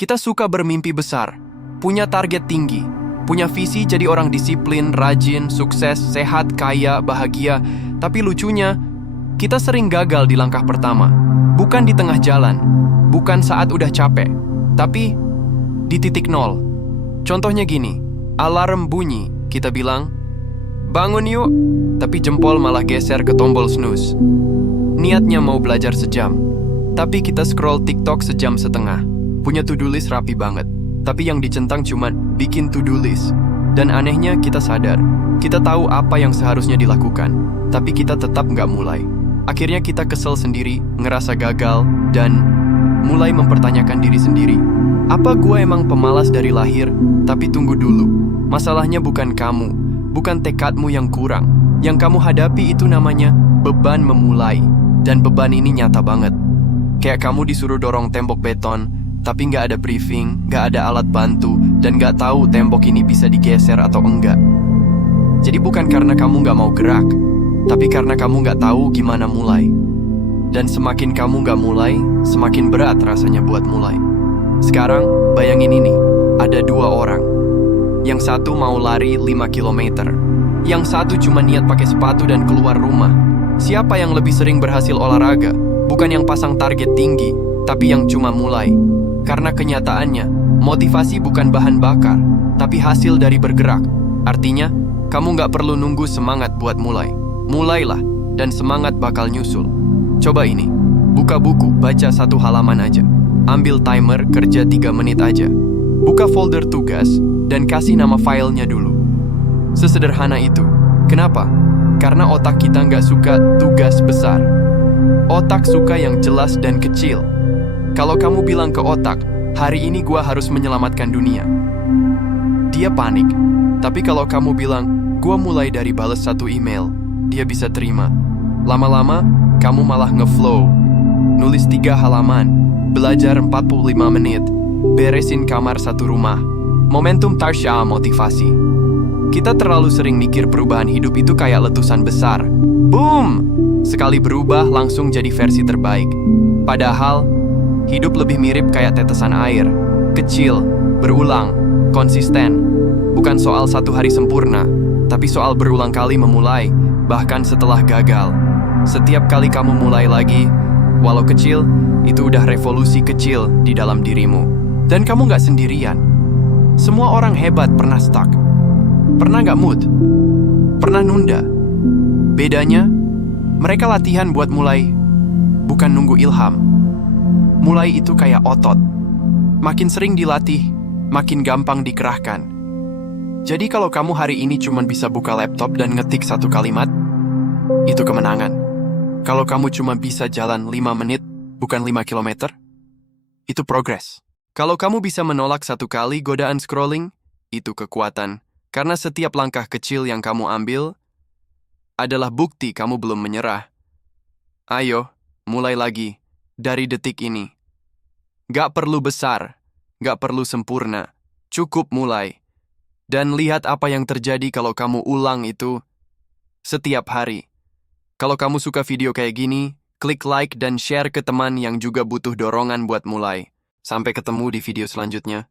Kita suka bermimpi besar, punya target tinggi, punya visi jadi orang disiplin, rajin, sukses, sehat, kaya, bahagia. Tapi lucunya, kita sering gagal di langkah pertama. Bukan di tengah jalan, bukan saat udah capek, tapi di titik nol. Contohnya gini, alarm bunyi, kita bilang, bangun yuk, tapi jempol malah geser ke tombol snooze. Niatnya mau belajar sejam, tapi kita scroll TikTok sejam setengah. Punya to-do list rapi banget, tapi yang dicentang cuma bikin to-do list. Dan anehnya kita sadar, kita tahu apa yang seharusnya dilakukan, tapi kita tetap nggak mulai. Akhirnya kita kesel sendiri, ngerasa gagal, dan mulai mempertanyakan diri sendiri. Apa gue emang pemalas dari lahir? Tapi tunggu dulu, masalahnya bukan kamu, bukan tekadmu yang kurang. Yang kamu hadapi itu namanya beban memulai. Dan beban ini nyata banget. Kayak kamu disuruh dorong tembok beton, tapi nggak ada briefing, nggak ada alat bantu, dan nggak tahu tembok ini bisa digeser atau enggak. Jadi bukan karena kamu nggak mau gerak, tapi karena kamu nggak tahu gimana mulai. Dan semakin kamu nggak mulai, semakin berat rasanya buat mulai. Sekarang, bayangin ini, ada dua orang. Yang satu mau lari 5 km, yang satu cuma niat pakai sepatu dan keluar rumah. Siapa yang lebih sering berhasil olahraga? Bukan yang pasang target tinggi, tapi yang cuma mulai. Karena kenyataannya, motivasi bukan bahan bakar, tapi hasil dari bergerak. Artinya, kamu nggak perlu nunggu semangat buat mulai. Mulailah, dan semangat bakal nyusul. Coba ini, buka buku, baca 1 halaman aja. Ambil timer, kerja 3 menit aja. Buka folder tugas, dan kasih nama filenya dulu. Sesederhana itu. Kenapa? Karena otak kita nggak suka tugas besar. Otak suka yang jelas dan kecil. Kalau kamu bilang ke otak, hari ini gua harus menyelamatkan dunia, dia panik. Tapi kalau kamu bilang, gua mulai dari balas 1 email, dia bisa terima. Lama-lama, kamu malah ngeflow. Nulis 3 halaman, belajar 45 menit, beresin kamar 1 rumah. Momentum Tarsha motivasi. Kita terlalu sering mikir perubahan hidup itu kayak letusan besar. Boom! Sekali berubah langsung jadi versi terbaik. Padahal, hidup lebih mirip kayak tetesan air. Kecil, berulang, konsisten. Bukan soal 1 hari sempurna, tapi soal berulang kali memulai, bahkan setelah gagal. Setiap kali kamu mulai lagi, walau kecil, itu udah revolusi kecil di dalam dirimu. Dan kamu gak sendirian. Semua orang hebat pernah stuck. Pernah gak mood? Pernah nunda? Bedanya, mereka latihan buat mulai, bukan nunggu ilham. Mulai itu kayak otot. Makin sering dilatih, makin gampang dikerahkan. Jadi kalau kamu hari ini cuma bisa buka laptop dan ngetik 1 kalimat, itu kemenangan. Kalau kamu cuma bisa jalan 5 menit, bukan 5 kilometer, itu progres. Kalau kamu bisa menolak 1 kali godaan scrolling, itu kekuatan. Karena setiap langkah kecil yang kamu ambil adalah bukti kamu belum menyerah. Ayo, mulai lagi dari detik ini. Gak perlu besar, gak perlu sempurna, cukup mulai. Dan lihat apa yang terjadi kalau kamu ulang itu setiap hari. Kalau kamu suka video kayak gini, klik like dan share ke teman yang juga butuh dorongan buat mulai. Sampai ketemu di video selanjutnya.